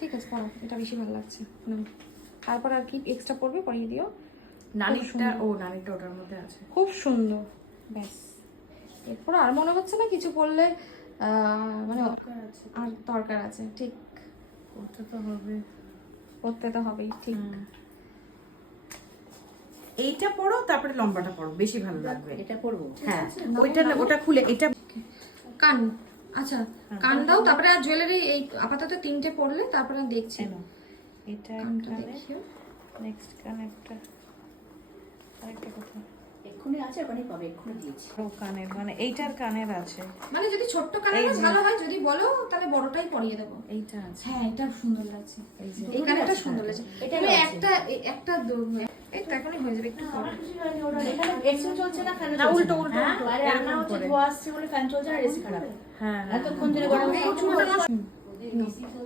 ঠিক আছে পরো এটা বেশি ভালো লাগছে। তারপর আর কি এক্সট্রা পড়বে পরিয়ে দিও। নানিটা ও নানিটা ওটার মধ্যে আছে। খুব সুন্দর। ব্যাস। এরপর আর মনে হচ্ছে না কিছু পড়লে মানে আর দরকার আছে ঠিক। করতে তো হবে। করতে তো হবেই ঠিক। এইটা পড়ো তারপরে লম্বাটা পড়ো বেশি ভালো লাগবে। এটা করব হ্যাঁ ওইটা ওটা খুলে এটা কান। আচ্ছা কান দাও তারপরে আর জুয়েলারি এই আপাতত তিনটে পড়লে তারপরে আমি দেখছি। এটা কানটা দেখিও নেক্সট কানে একটা আরেকটা কোথায় এক্ষুনি আছে ওখানেই পাবে এক্ষুনি দিয়েছি। ও কানের মানে এইটার কানের আছে। মানে যদি ছোট্ট কানের ভালো হয় যদি বলো তাহলে বড়টাই পরিয়ে দেবো। এইটা আছে। হ্যাঁ এটা সুন্দর লাগছে। এই কানেরটা সুন্দর লাগছে। তুমি। একটা একটা এই তো এখনই হয়ে যাবে একটু পরে। এখানে এসি চলছে না ফ্যান না, উল্টো, উল্টো, হ্যাঁ? আরে আমরা হচ্ছে ধোয়া আসছে বলে ফ্যান চলছে আর এসি খারাপ। হ্যাঁ। এতক্ষণ ধরে গরম নষ্ট-